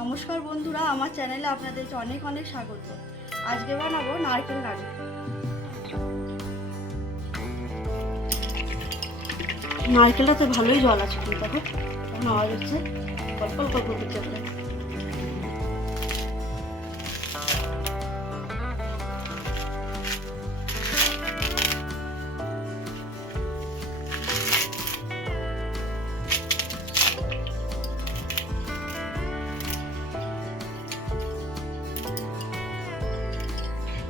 নমস্কার বন্ধুরা, আমার চ্যানেলে আপনাদেরকে অনেক অনেক স্বাগত। আজকে বানাবো নারকেল নাড়ু নারকেলটাতে ভালোই জল আছে কিন্তু এখন আওয়াজ হচ্ছে, গল্প করতে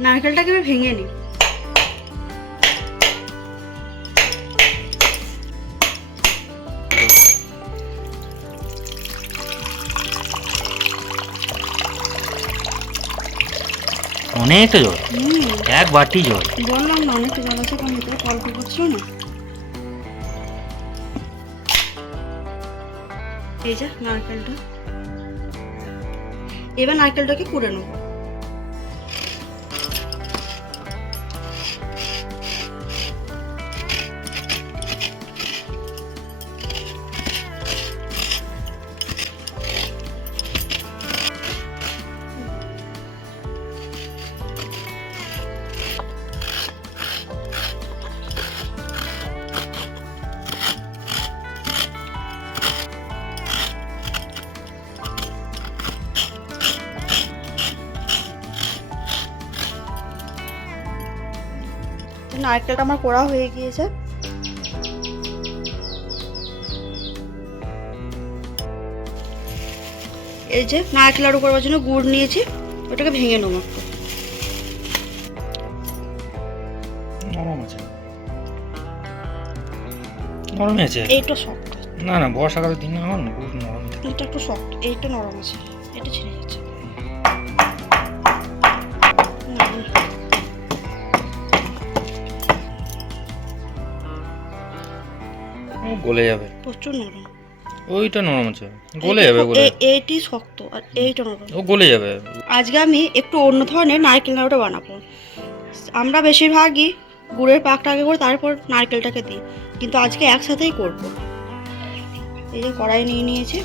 নারকেলটাকে এবার ভেঙে নিই। অনেকটা জল। এক বাটি জল। বললাম না অনেকটা জল আছে কারণ ভিতরে গল্প করছ না। এই যে নারকেলটা। এবার নারকেলটাকে কুড়ে নেব। নারকেলটা আমার কোড়া হয়ে গিয়েছে। এই যে নারকেল লাড়ু করবার জন্য গুড় নিয়েছি ওটাকে ভেঙে নেব। একটু নরম আছে। এইটা শক্ত। না না বর্ষাকালের দিন আমার খুব নরম। এটা একটু শক্ত এইটা নরম আছে। গলে যাবে। প্রচুর নরম। ওইটা নরম আছে। গলে যাবে গলে এই- এইটি শক্ত আর এইটা নরম। ও গলে যাবে। আজকে আমি একটু অন্য ধরনের নারকেল নাড়ুটা বানাবো। আমরা বেশিরভাগই গুড়ের পাকটা আগে করে তারপর নারকেলটাকে দিই কিন্তু আজকে একসাথেই করব। এই যে কড়াই নিয়ে নিয়েছি।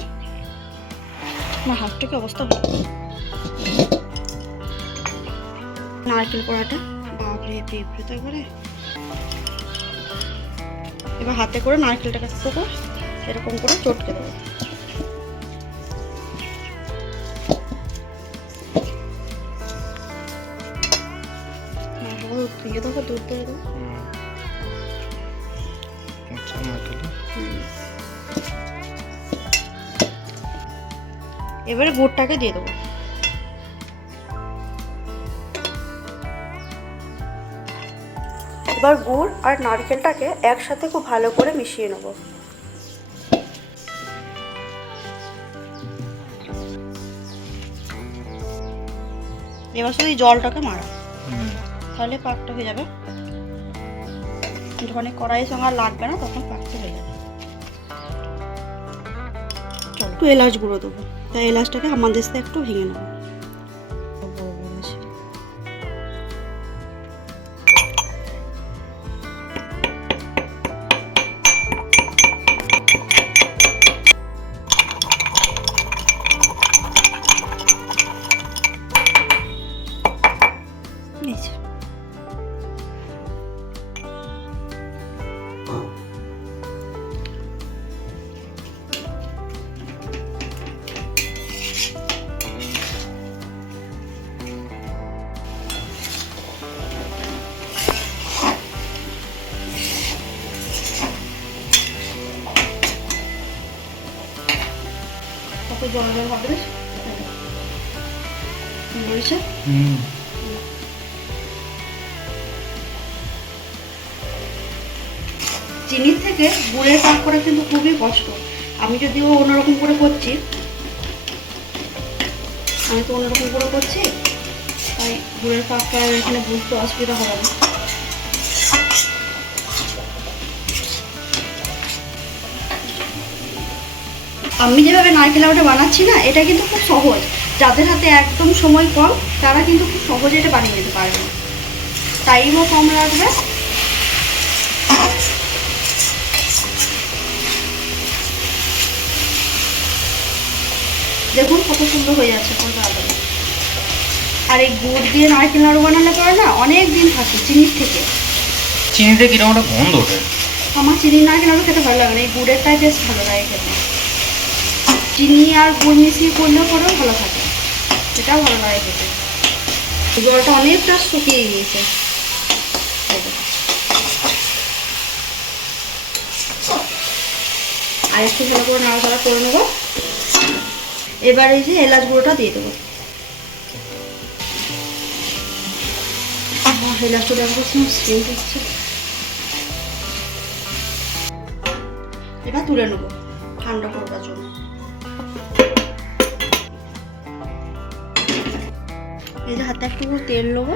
আমার হাতটা কি অবস্থা? নারকেল কড়াটা বাপরে পিঁপড়ে করে এবার হাতে করে নারকেলটাকে একটু এরকম করে চটকে দেবো নারকেল দিয়ে দেবো দুধ দিয়ে দেবো হুম। আচ্ছা। এবারে গুড়টাকে দিয়ে দেবো এবার গুড় আর নারকেলটাকে একসাথে খুব ভালো করে মিশিয়ে নেব। এবার শুধু জলটাকে মারা। তাহলে পাকটা হয়ে যাবে। যখন কড়াইয়ের সঙ্গে আর লাগবে না তখন পাকটা হয়ে যাবে। চলো একটু এলাচ গুঁড়ো দেবো। তাই এলাচটাকে আমাদের সাথে একটু ভেঙে নেব। জল জল হবে হুম। চিনির থেকে গুড়ের পাক করা কিন্তু খুবই কষ্ট। আমি যদিও অন্যরকম করে করছি আমি তো অন্যরকম করে করছি তাই গুড়ের পাক করার এখানে বুঝতে অসুবিধা হবে না। আমি যেভাবে নারকেল লাড়ুটা বানাচ্ছি না এটা কিন্তু খুব সহজ। যাদের হাতে একদম সময় কম তারা কিন্তু খুব সহজে এটা বানিয়ে নিতে পারবে। টাইমও কম লাগবে। দেখুন কত সুন্দর হয়ে যাচ্ছে তাড়াতাড়ি আর এই গুড় দিয়ে নারকেল নাড়ু বানালে পরে না অনেক দিন থাকে চিনির থেকে। চিনিতে কীরকম একটা গন্ধ ওঠে। আমার চিনি নারকেল নাড়ু খেতে ভালো লাগে না এই গুড়েরটাই বেশ ভালো লাগে খেতে। চিনি আর গুড় মিশিয়ে করলে পরেও ভালো থাকে। সেটাও ভালো লাগে খেতে। জলটা অনেকটা শুকিয়ে গিয়েছে। আর একটু ভালো করে নাড়াচাড়া করে নেব। এবার এই যে এলাচ গুঁড়োটা দিয়ে দেবো। হচ্ছে? এবার তুলে নেব ঠান্ডা করবার জন্য। এই হাতে একটু তেল নেব।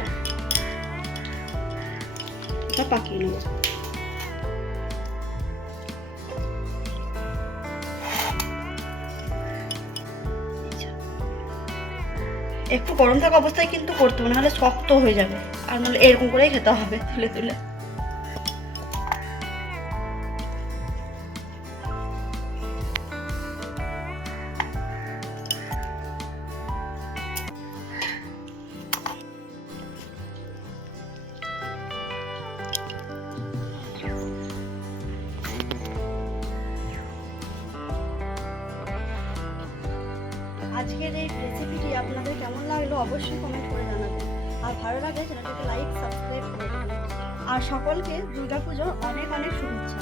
এটা পাকিয়ে নেব। একটু গরম থাকা অবস্থায় কিন্তু করতে হবে, নাহলে শক্ত হয়ে যাবে। আর নাহলে এরকম করেই খেতে হবে তুলে তুলে। আজকের এই রেসিপিটি আপনাদের কেমন লাগল অবশ্যই কমেন্ট করে জানাবেন। আর ভালো লাগলে চ্যানেলটাকে লাইক সাবস্ক্রাইব করে আর সকলকে দুর্গাপুজোর অনেক অনেক শুভেচ্ছা।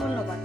ধন্যবাদ।